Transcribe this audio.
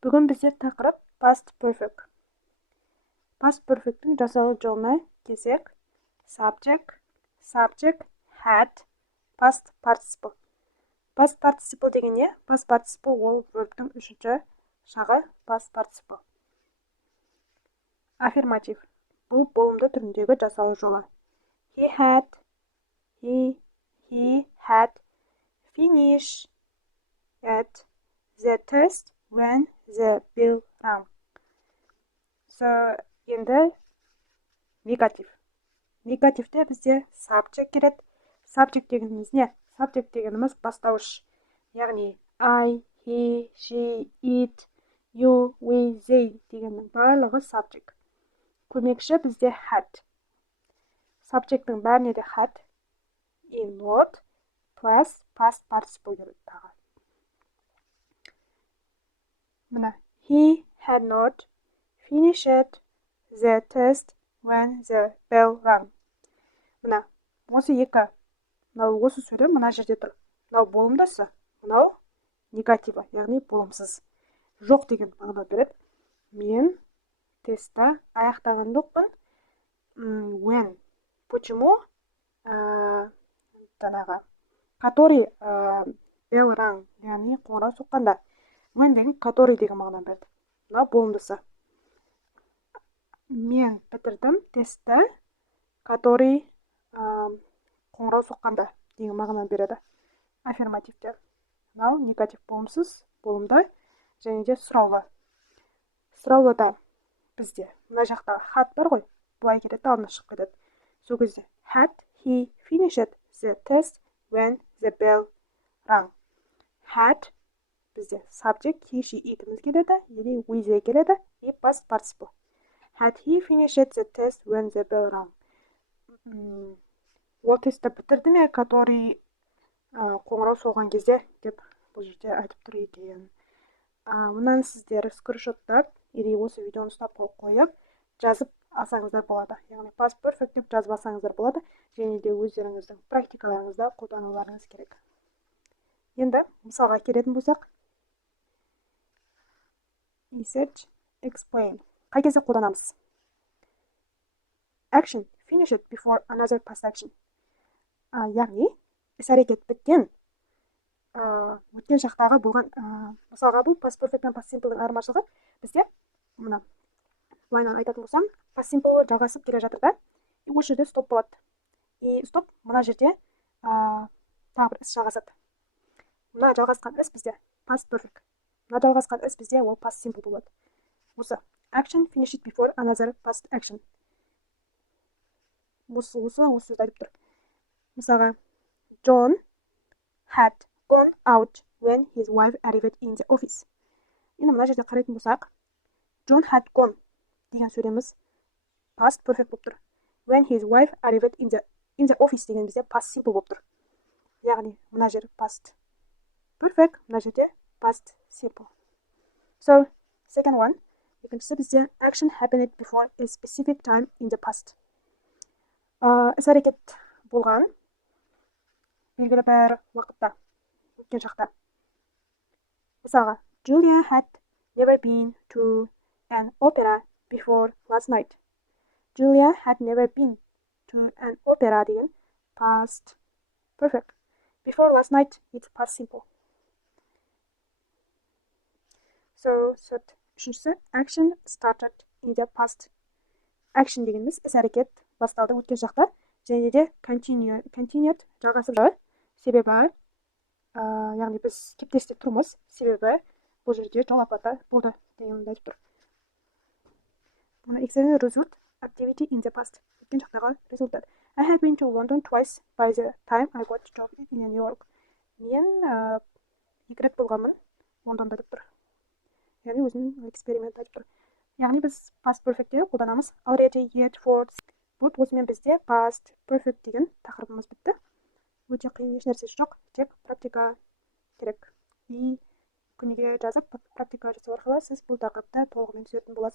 Бүгін бізде тақырып past perfect. Past perfect'ің жасалу жолына келсек, subject, had, past participle. Past participle деген не? Past participle ол verбтің үшінші шағы past participle. Affirmative. Бұл болымды түріндегі жасалу жолы. He had finished at the test when the bell rang. Енді негатив. Негативте бізде subject келеді. Subject дегеніміз не? Subject дегеніміз бастауыш. Яғни I, he, she, it, you, we, they дегеннің барлығы subject. Көмекші бізде had. Subject'ің бәріне де had, not, plus past participle келеді тағы. Мына, he had not finished the test when the bell rang. Мына, осы екі, мынау осы сөйлем мына жерде тұр. Мынау болымдысы, мынау негативі, яғни болымсыз. Жоқ деген мағына береді. Мен тестті аяқтаған жоқпын. When. Почему? Который bell rang, яғни қоңырау соққанда. When деген который деген мағына береді. Мынау болымдысы. Мен бітірдім тестті, который қоңырау соққанда деген мағына береді. Аффирмативтер. Мынау негатив болымсыз, болымды және де сұраулы. Сұраулыда бізде мына жақта had бар ғой, бұлай келеді, алдына шығып кетеді. Сол кезде had he finished the test when the bell rang. Had бізде subject, he, she, itіміз келеді, или we, they келеді, и past participle. Had he finished the test when the bell rang? Ол тестті бітірді ме, который қоңырау соғған кезде, деп бұл жерде айтып тұр екен. Мұнан сіздер скриншоттап, или осы видеоны ұстап қойып, жазып алсаңыздар болады. Яғни past perfect деп жазып алсаңыздар болады, және де өздеріңіздің практикаларыңызда қолдануларыңыз керек. Енді мысалға келетін болсақ, research, explain. Қай кезде қолданамыз? Action, finish it before another past action. Яғни, іс-әрекет біткен, өткен шақтағы болған, мысалға бұл past perfect пен past simple'дің айырмашылығы бізде, мына, былайынан айтатын болсам, past simple жалғасып келе жатыр да, и осы жерде стоп болады. И стоп, мына жерде тағы бір іс жалғасады. Мына жалғасқан іс бізде past perfect. Мына жалғасқан іс бізде ол past simple болады. Осы action, finish it before another past action. Осы сөзді айтып тұр. Мысалға, John had gone out when his wife arrived in the office. Енді мына жерде қарайтын болсақ, John had gone деген сөйлеміз past perfect болып тұр. When his wife arrived in the office деген бізде past simple болып тұр. Яғни, мына жер past perfect, мына жерде past simple. So, second one, екіншісі бізде action happened before a specific time in the past. Іс-әрекет болған белгілі бір уақытта, өткен шақта. Мысалға, Julia had never been to an opera before last night. Julia had never been to an opera деген past perfect. Before last night, it's past simple. So, үшіншісі, action started in the past. Action дегеніміз іс-әрекет басталды өткен шақта, және де continued жалғасып жатыр. Себебі, яғни біз кептелісте тұрмыз, себебі бұл жерде жол апаты болды дегенді айтып тұр. Мына excellent result, activity in the past. Өткен шақтағы результат. I had been to London twice by the time I got a job in New York. Мен 2 рет болғанмын Лондонда деп тұр. Яғни өзінің эксперимент айтып тұр. Яғни біз past perfect'те қолданамыз already, yet, for. Вот осымен бізде past perfect деген тақырыбымыз бітті. Өте қиын еш нәрсесі жоқ, тек практика керек. И күніге жазып, практика жасау арқылы сіз бұл тақырыпты толығымен түсінетін боласыз.